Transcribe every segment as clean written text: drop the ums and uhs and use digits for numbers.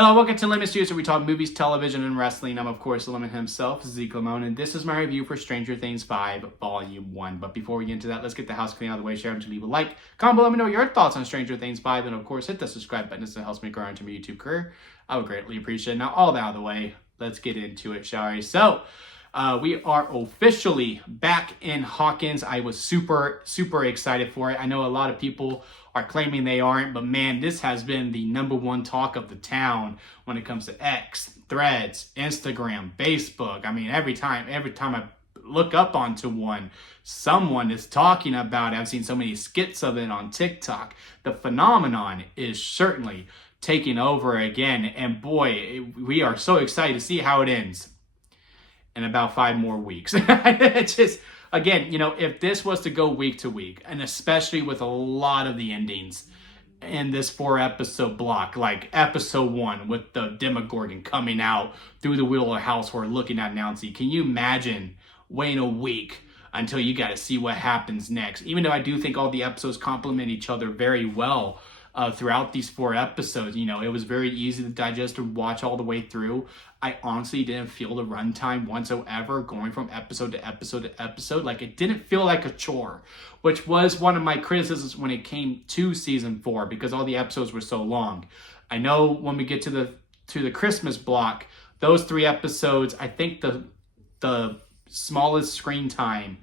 Hello, welcome to Lemon Studios, where we talk movies, television, and wrestling. I'm, of course, Lemon himself, Zeke Lamone, and this is my review for Stranger Things 5, Volume 1. But before we get into that, let's get the house clean out of the way. Share to leave a like, comment below, let me know your thoughts on Stranger Things 5, and of course, hit the subscribe button. This helps me grow into my YouTube career. I would greatly appreciate it. Now, all that out of the way, let's get into it, shall we? So, we are officially back in Hawkins. I was super excited for it. I know a lot of people are claiming they aren't, but man, this has been the #1 talk of the town when it comes to X, Threads, Instagram, Facebook. I mean, every time I look up onto one, someone is talking about it. I've seen so many skits of it on TikTok. The phenomenon is certainly taking over again, and boy, we are so excited to see how it ends in about 5 more weeks. It's just, again, you know, if this was to go week to week, and especially with a lot of the endings in this 4-episode block, like episode 1 with the Demogorgon coming out through the Wheeler house we're looking at Nancy, can you imagine waiting a week until you got to see what happens next? Even though I do think all the episodes complement each other very well, throughout these 4 episodes, you know, it was very easy to digest and watch all the way through. I honestly didn't feel the runtime whatsoever going from episode to episode to episode. Like, it didn't feel like a chore, which was one of my criticisms when it came to season 4, because all the episodes were so long. I know when we get to the Christmas block, those 3 episodes, I think the smallest screen time,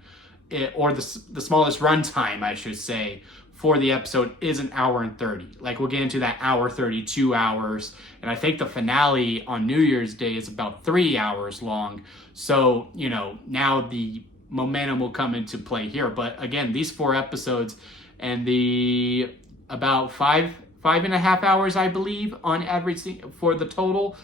or the smallest runtime, I should say, for the episode is 1 hour and 30. Like, we'll get into that hour 30, 2 hours. And I think the finale on New Year's Day is about 3 hours long. So, you know, now the momentum will come into play here. But again, these 4 episodes and the about 5.5 hours, I believe, on average for the total,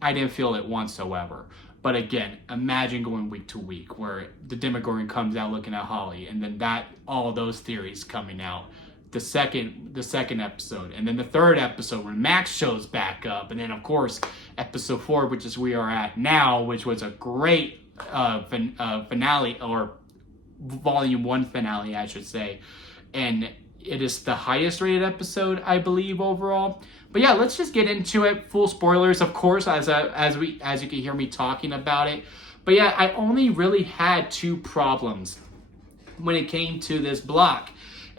I didn't feel it whatsoever. But again, imagine going week to week where the Demogorgon comes out looking at Holly, and then all those theories coming out. The second episode, and then the 3rd episode when Max shows back up, and then of course episode 4, which is we are at now, which was a great finale, or volume 1 finale, I should say, and it is the highest rated episode, I believe, overall. But yeah, let's just get into it. Full spoilers, of course, as you can hear me talking about it. But yeah, I only really had 2 problems when it came to this block.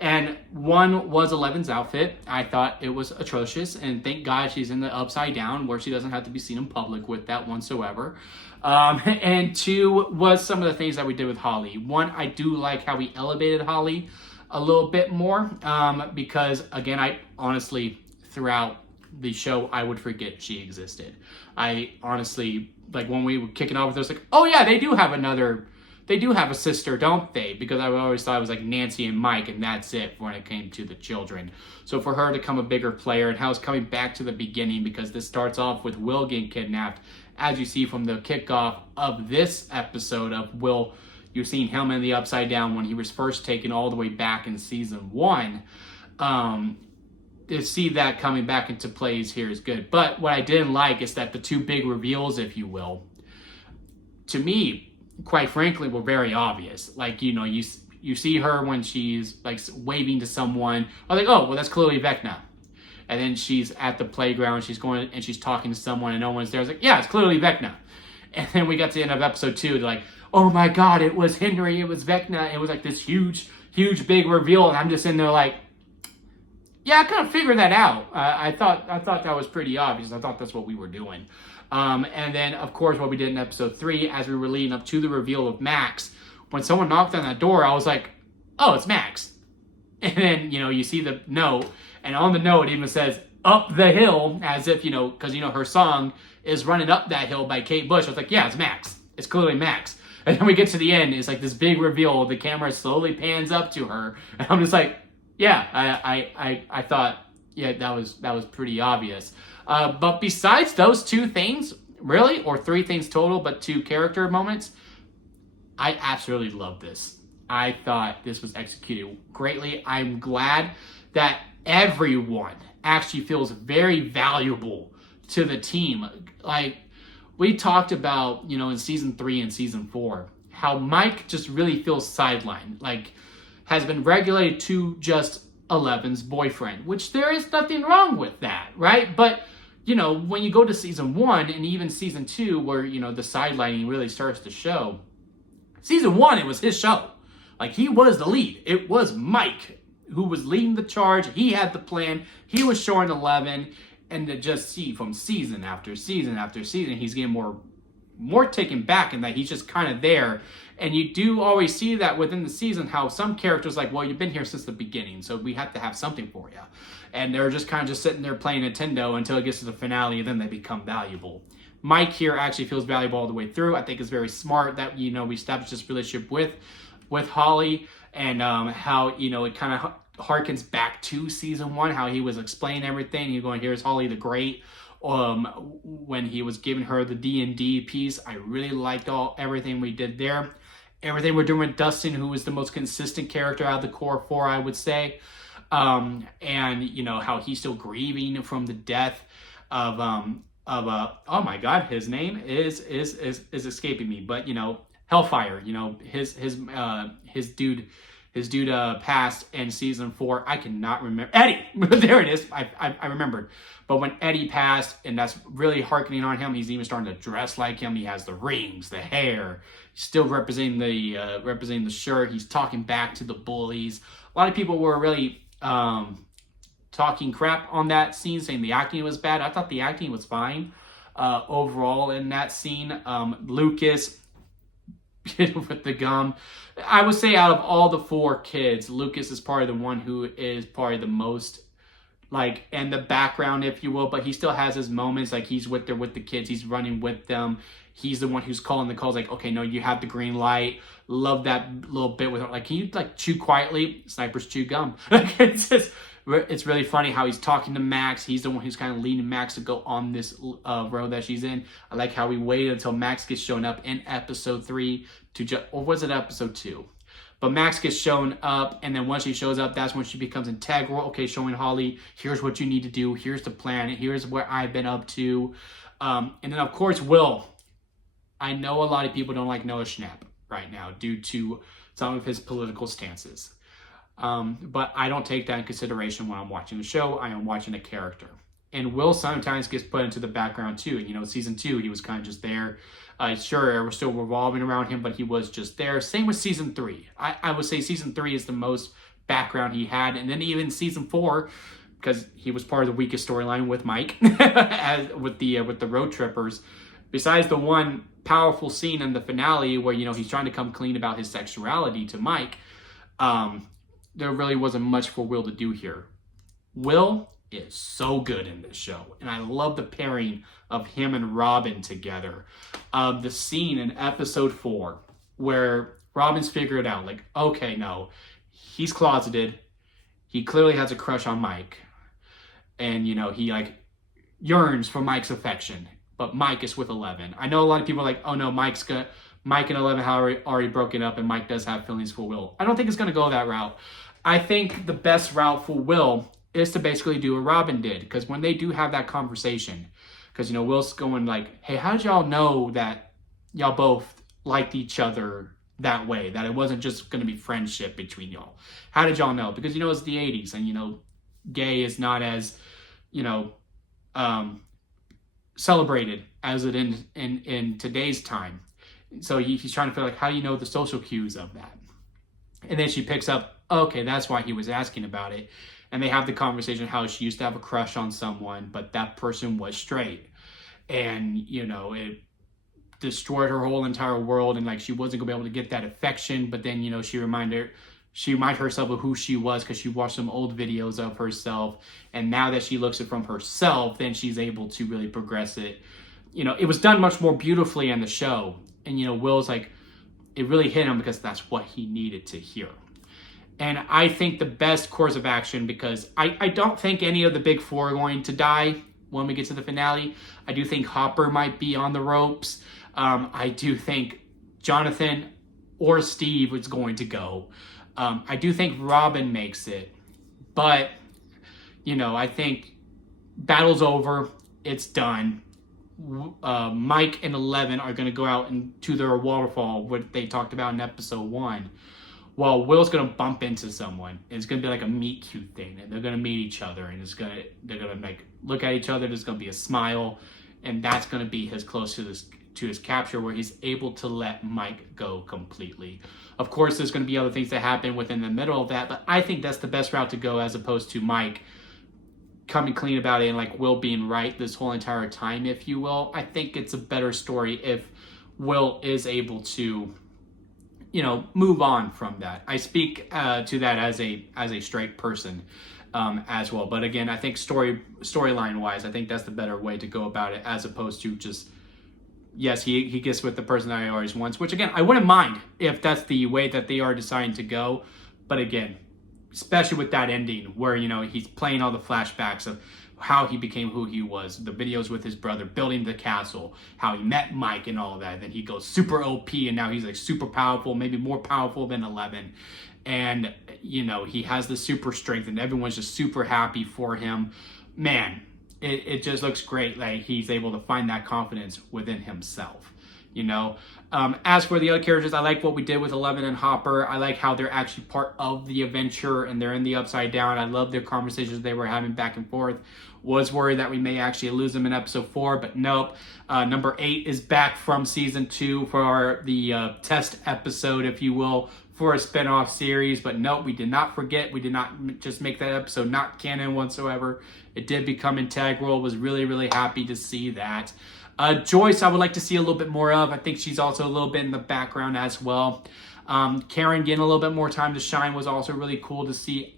And one was Eleven's outfit. I thought it was atrocious, and thank God she's in the upside down where she doesn't have to be seen in public with that whatsoever. And 2 was some of the things that we did with Holly. 1, I do like how we elevated Holly a little bit more, because again, I honestly, throughout the show, I would forget she existed. I honestly, like, when we were kicking off with her, I was like, oh yeah, they do have a sister, don't they? Because I always thought it was like Nancy and Mike, and that's it when it came to the children. So for her to become a bigger player, and how it's coming back to the beginning, because this starts off with Will getting kidnapped, as you see from the kickoff of this episode of Will. You're seeing him in the upside down when he was first taken all the way back in season 1. To see that coming back into plays here is good. But what I didn't like is that the 2 big reveals, if you will, to me, quite frankly, were very obvious. Like, you know, you see her when she's like waving to someone. I was like, oh, well, that's clearly Vecna. And then she's at the playground, she's going and she's talking to someone, and no one's there. I was like, yeah, it's clearly Vecna. And then we got to the end of episode 2, they're like, oh my God, it was Henry, it was Vecna. It was like this huge big reveal, and I'm just in there like, yeah, I kind of figured that out. I thought that was pretty obvious. I thought that's what we were doing. And then, of course, what we did in episode 3, as we were leading up to the reveal of Max, when someone knocked on that door, I was like, oh, it's Max. And then, you know, you see the note, and on the note, it even says, up the hill, as if, you know, because, you know, her song is Running Up That Hill by Kate Bush. I was like, yeah, it's Max. It's clearly Max. And then we get to the end, it's like this big reveal, the camera slowly pans up to her, and I'm just like, yeah, I thought, yeah, that was pretty obvious. But besides those 2 things, really, or 3 things total, but 2 character moments, I absolutely love this. I thought this was executed greatly. I'm glad that everyone actually feels very valuable to the team. Like, we talked about, you know, in season 3 and season 4, how Mike just really feels sidelined, like, has been regulated to just Eleven's boyfriend, which there is nothing wrong with that, right? But you know, when you go to season 1 and even season 2, where, you know, the sidelining really starts to show, season 1, it was his show. Like, he was the lead. It was Mike who was leading the charge. He had the plan. He was showing 11. And to just see from season after season after season, he's getting more taken back, and that he's just kind of there. And you do always see that within the season, how some characters like, well, you've been here since the beginning, so we have to have something for you. And they're just kind of just sitting there playing Nintendo until it gets to the finale, and then they become valuable. Mike here actually feels valuable all the way through. I think it's very smart that, you know, we established this relationship with Holly, and how, you know, it kind of harkens back to season 1, how he was explaining everything. You're going, here's Holly the Great. When he was giving her the D&D piece, I really liked everything we did there. Everything we're doing with Dustin, who is the most consistent character out of the core 4, I would say. And, you know, how he's still grieving from the death of oh my God, his name is escaping me, but, you know, Hellfire, you know, his dude passed in season 4. I cannot remember. Eddie! There it is. I remembered. But when Eddie passed, and that's really hearkening on him, he's even starting to dress like him. He has the rings, the hair. He's still representing the shirt. He's talking back to the bullies. A lot of people were really talking crap on that scene, saying the acting was bad. I thought the acting was fine overall in that scene. Lucas with the gum. I would say out of all the 4 kids, Lucas is probably the one who is probably the most, like, in the background, if you will, but he still has his moments. Like, he's with the kids, he's running with them. He's the one who's calling the calls, like, okay, no, you have the green light. Love that little bit with her. Like, can you, like, chew quietly? Snipers chew gum. It's really funny how he's talking to Max. He's the one who's kind of leading Max to go on this road that she's in. I like how we waited until Max gets shown up in episode 3 or was it episode 2? But Max gets shown up, and then once she shows up, that's when she becomes integral. Okay, showing Holly, here's what you need to do. Here's the plan. Here's what I've been up to. And then, of course, Will. I know a lot of people don't like Noah Schnapp right now due to some of his political stances. But I don't take that in consideration when I'm watching the show. I am watching a character. And Will sometimes gets put into the background too. You know, season 2, he was kind of just there. Sure, we're still revolving around him, but he was just there. Same with season 3. I would say season 3 is the most background he had. And then even season 4, because he was part of the weakest storyline with Mike, with the road trippers. Besides the one powerful scene in the finale where, you know, he's trying to come clean about his sexuality to Mike, there really wasn't much for Will to do here. Will is so good in this show, and I love the pairing of him and Robin together. The scene in episode 4 where Robin's figured out, like, okay, no, he's closeted. He clearly has a crush on Mike, and, you know, he, like, yearns for Mike's affection, but Mike is with 11. I know a lot of people are like, oh no, Mike and 11 have already broken up, and Mike does have feelings for Will. I don't think it's going to go that route. I think the best route for Will is to basically do what Robin did, because when they do have that conversation, because, you know, Will's going like, hey, how did y'all know that y'all both liked each other that way, that it wasn't just going to be friendship between y'all? How did y'all know? Because, you know, it's the 80s, and, you know, gay is not as, you know, celebrated as it in today's time. So he's trying to feel like, how do you know the social cues of that? And then she picks up, okay, that's why he was asking about it. And they have the conversation how she used to have a crush on someone, but that person was straight. And, you know, it destroyed her whole entire world, and, like, she wasn't going to be able to get that affection. But then, you know, she reminded herself of who she was, because she watched some old videos of herself. And now that she looks at it from herself, then she's able to really progress it. You know, it was done much more beautifully in the show. And, you know, Will's like, it really hit him because that's what he needed to hear. And I think the best course of action, because I don't think any of the big 4 are going to die when we get to the finale. I do think Hopper might be on the ropes. I do think Jonathan or Steve is going to go. I do think Robin makes it. But, you know, I think battle's over. It's done. Mike and 11 are going to go out into their waterfall, what they talked about in episode 1. While Will's going to bump into someone. It's going to be like a meet cute thing. And they're going to meet each other. And they're going to, like, look at each other. There's going to be a smile, and that's going to be his close to his capture, where he's able to let Mike go completely. Of course, there's going to be other things that happen within the middle of that, but I think that's the best route to go, as opposed to Mike coming clean about it and like Will being right this whole entire time, if you will. I think it's a better story if Will is able to, you know, move on from that. I speak to that as a straight person as well. But again, I think storyline wise, I think that's the better way to go about it, as opposed to just, yes, he gets with the person that he always wants, which again, I wouldn't mind if that's the way that they are deciding to go. But again, especially with that ending where, you know, he's playing all the flashbacks of how he became who he was, the videos with his brother, building the castle, how he met Mike and all of that. And then he goes super OP and now he's like super powerful, maybe more powerful than 11. And, you know, he has the super strength and everyone's just super happy for him. Man, it just looks great. Like he's able to find that confidence within himself, you know. As for the other characters, I like what we did with 11 and Hopper. I like how they're actually part of the adventure and they're in the Upside Down. I love their conversations they were having back and forth. Was worried that we may actually lose them in episode 4, but nope. Number 8 is back from season 2 for the test episode, if you will, for a spinoff series. But nope, we did not forget. We did not just make that episode not canon whatsoever. It did become integral. Was really, really happy to see that. Joyce, I would like to see a little bit more of. I think she's also a little bit in the background as well. Karen getting a little bit more time to shine was also really cool to see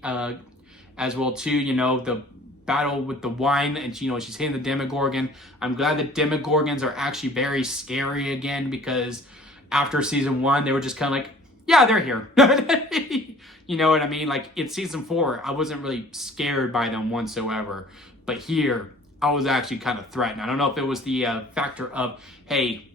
as well too. You know, the battle with the wine, and you know, she's hitting the Demogorgon. I'm glad that Demogorgons are actually very scary again, because after season 1 they were just kind of like, yeah, they're here. You know what I mean? Like in season 4 I wasn't really scared by them whatsoever, but here I was actually kind of threatened. I don't know if it was the factor of, hey,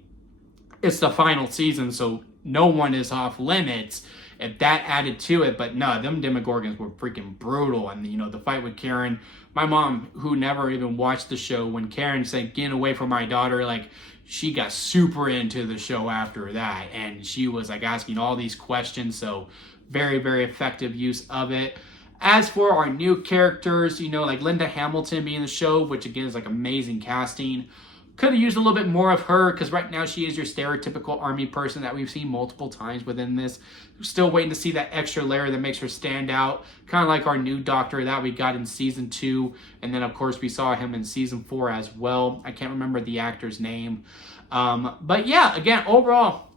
it's the final season, so no one is off limits, if that added to it. But no, them Demogorgons were freaking brutal. And, you know, the fight with Karen, my mom, who never even watched the show, when Karen said, "Get away from my daughter," like, she got super into the show after that. And she was, like, asking all these questions. So very, very effective use of it. As for our new characters, you know, like Linda Hamilton being in the show, which again is like amazing casting. Could have used a little bit more of her, because right now she is your stereotypical army person that we've seen multiple times within this. Still waiting to see that extra layer that makes her stand out. Kind of like our new Doctor that we got in season 2. And then, of course, we saw him in season 4 as well. I can't remember the actor's name. But yeah, again, overall,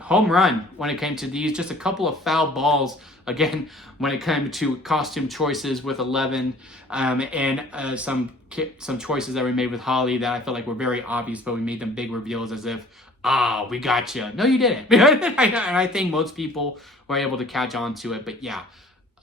home run when it came to these. Just a couple of foul balls, again, when it came to costume choices with 11, and some choices that we made with Holly that I felt like were very obvious, but we made them big reveals as if, we got you. No, you didn't. And I think most people were able to catch on to it. But yeah,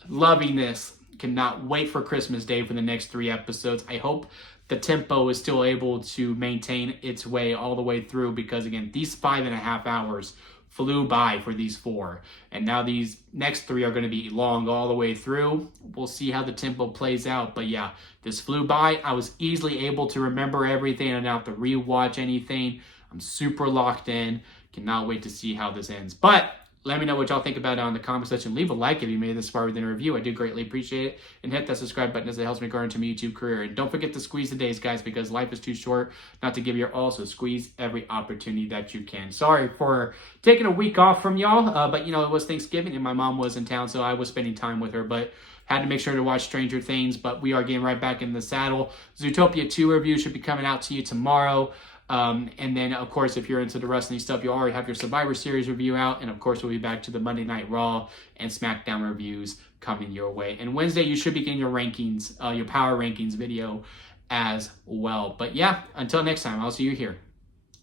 loving this. Cannot wait for Christmas Day for the next 3 episodes. I hope the tempo is still able to maintain its way all the way through, because again, these 5.5 hours flew by for these 4, and now these next 3 are going to be long all the way through. We'll see how the tempo plays out, but yeah, this flew by. I was easily able to remember everything and not have to rewatch anything. I'm super locked in. Cannot wait to see how this ends. But let me know what y'all think about it on the comment section. Leave a like if you made it this far within a review. I do greatly appreciate it. And hit that subscribe button as it helps me grow into my YouTube career. And don't forget to squeeze the days, guys, because life is too short not to give your all. So squeeze every opportunity that you can. Sorry for taking a week off from y'all. But, you know, it was Thanksgiving and my mom was in town, so I was spending time with her. But had to make sure to watch Stranger Things. But we are getting right back in the saddle. Zootopia 2 review should be coming out to you tomorrow. And then, of course, if you're into the wrestling stuff, you already have your Survivor Series review out. And, of course, we'll be back to the Monday Night Raw and SmackDown reviews coming your way. And Wednesday, you should be getting your rankings, your power rankings video as well. But, yeah, until next time, I'll see you here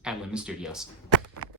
at Lemon Studios.